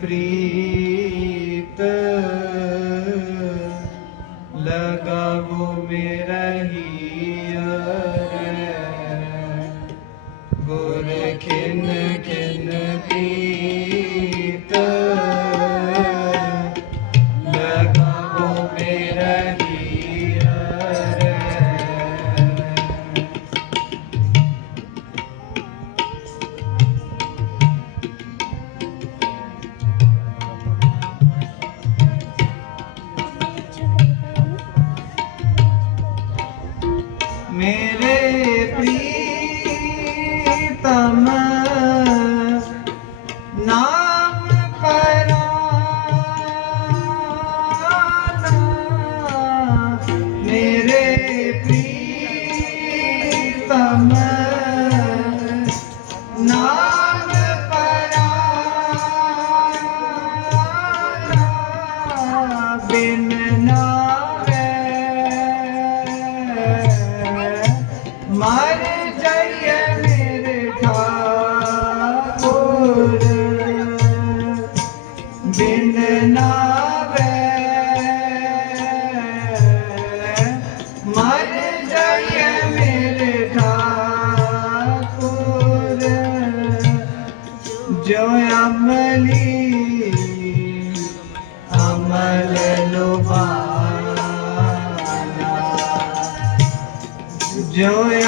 sempre. 酒也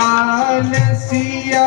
आलसिया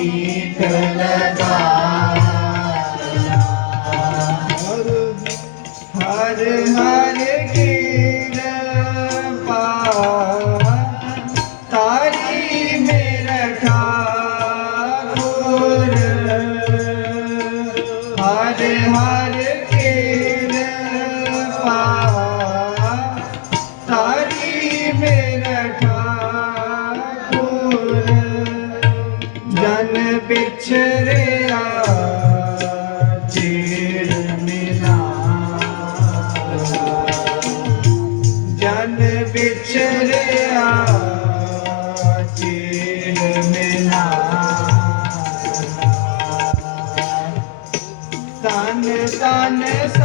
ਮੀਠ ताने ताने